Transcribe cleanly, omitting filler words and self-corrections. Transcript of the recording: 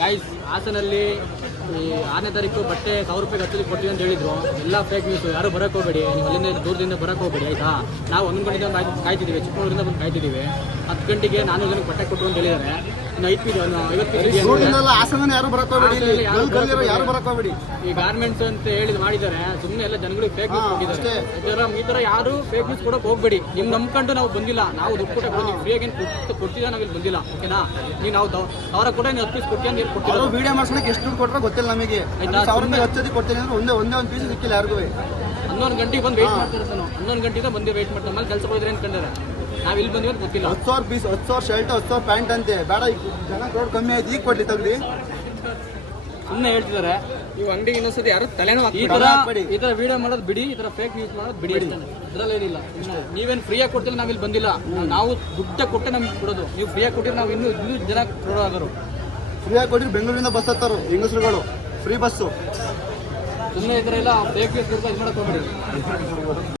Guys ಹಾಸನಲ್ಲಿ ಈ 6ನೇ ತಾರೀಕು ಬಟ್ಟೆ 1000 ರೂಪಾಯಿಗೆ ಹತ್ತಲಿಕ್ಕೆ ಕೊಡ್ತೀವಿ ಅಂತ ಹೇಳಿದ್ರು. ಎಲ್ಲ ಫೇಕ್ ನ್ಯೂಸ್. ಯಾರು ಬರಕ್ಕೆ ಹೋಗಬೇಡಿ, ನೀವು ಅಲ್ಲಿಂದ ದೂರದಿಂದ ಬರಕ್ಕೆ ಹೋಗಬೇಡಿ ಆಯಿತಾ. ನಾವು 11 ಗಂಟೆಯಿಂದ ಕಾಯ್ತಿದ್ದೀವಿ, ಚಿಕ್ಕಮಗಳೂರಿಂದ ಬಂದು ಕಾಯ್ತಿದ್ದೀವಿ. 10 ಗಂಟೆಗೆ 400 ಜನಕ್ಕೆ ಬಟ್ಟೆ ಕೊಟ್ಟು ಅಂತ ಹೇಳಿದ್ದಾರೆ. ಇನ್ನು 50 ಪೀಸ್ ಯಾರು ಬರಕೋಬೇಡಿ. ಈ ಗಾರ್ಮೆಂಟ್ಸ್ ಅಂತ ಹೇಳಿ ಮಾಡಿದ್ದಾರೆ. ಸುಮ್ಮನೆ ಎಲ್ಲ ಜನಗಳಿಗೆ ಫೇಕ್ ನ್ಯೂಸ್ ಹೋಗಿದ್ದಾರೆ. ಈ ಥರ ಯಾರು ಫೇಕ್ ನ್ಯೂಸ್ ಕೊಡೋಕೆ ಹೋಗಬೇಡಿ. ನಿಮ್ ನಂಬ್ಕೊಂಡು ನಾವು ಬಂದಿಲ್ಲ, ನಾವು ದುಡ್ಡು ಕೊಟ್ಟೆ ಕೊಡಿ. ನೀವು ಫ್ರೀಯಾಗಿ ಏನು ಕೊಡ್ತಿದ್ದ ನಾವಿಲ್ಲಿ ಬಂದಿಲ್ಲ, ಓಕೆನಾ. ನೀವು ನಾವು ಅವರ ಕೂಡ ನೀವು 10 ಪೀಸ್ ಕೊಡ್ತೀವಿ ಅಂತ ಕೊಡ್ತೀವಿ. ವಿಡಿಯೋ ಮಾಡ್ಸೋಕೆ ಎಷ್ಟು ದುಡ್ಡು ಕೊಟ್ಟರೆ ಗೊತ್ತಿಲ್ಲ ನಮಗೆ. 1000 ರೂಪಾಯಿ ಹಚ್ಚೋದಕ್ಕೆ ಕೊಡ್ತೀನಿ ಅಂದ್ರೆ ಒಂದೇ ಒಂದು ಪೀಸ್ ಸಿಕ್ಕಿಲ್ಲ ಯಾರಿಗೂ. 11 ಗಂಟೆಗೆ ಬಂದು ವೆಯ್ಟ್ ಮಾಡ್ತಾರೆ ಸರ್. 11 ಗಂಟೆಗೆ ಬಂದು ವೆಯ್ಟ್ ಮಾಡ್ತಾರೆ. ಆಮೇಲೆ ಕೆಲಸ ಹೋದ್ರೆ ಅನ್ಕೊಂಡಿದ್ದಾರೆ. ನಾವು ಇಲ್ಲಿ ಬಂದಿವಿ ಅಂತ ಗೊತ್ತಿಲ್ಲ. 10,000 ಪೀಸ್, 10,000 ಶರ್ಟ್, 10,000 ಪ್ಯಾಂಟ್ ಅಂತೆ. ಬೇಡ, ಜನ ಕ್ರೌಡ್ ಕಮ್ಮಿ ಆಯ್ತು, ಈಗ ಕೊಡ್ಲಿ ತಗಲಿ. ಸುಮ್ಮನೆ ಹೇಳ್ತಿದ್ದಾರೆ. ನೀವು ಅಂಗಡಿಗೆ ಇನ್ನೊಂದ್ಸತಿ ಯಾರು ತಲೆನೋ ಈ ತರ ವಿಡಿಯೋ ಮಾಡೋದು ಬಿಡಿ, ಈ ತರ ಫೇಕ್ ನ್ಯೂಸ್ ಮಾಡೋದು ಬಿಡಿ. ಇದ್ರಲ್ಲಿ ಏನಿಲ್ಲ. ನೀವೇನು ಫ್ರೀಯಾಗಿ ಕೊಡ್ತಿಲ್ಲ, ನಾವು ಇಲ್ಲಿ ಬಂದಿಲ್ಲ. ನಾವು ದುಡ್ಡ ಕೊಟ್ಟೆ ನಮ್ಗೆ ಕೊಡೋದು. ನೀವು ಫ್ರೀಯಾಗಿ ಕೊಟ್ಟಿದ್ರೆ ನಾವು ಇನ್ನೂ ಜನ ಕೊಡೋದಾದರು. ಫ್ರೀಯಾಗಿ ಕೊಟ್ಟಿರಿ. ಬೆಂಗಳೂರಿಂದ ಬಸ್ ಹತ್ತಾರು ಹೆಂಗಸರುಗಳು, ಫ್ರೀ ಬಸ್ಸು. ಸುಮ್ಮನೆ ಈ ಥರ ಎಲ್ಲ ಫೇಕ್ ನ್ಯೂಸ್ ಇದು ಮಾಡಕ್ಕೆ ಹೋಗ್ಬೇಡಿ.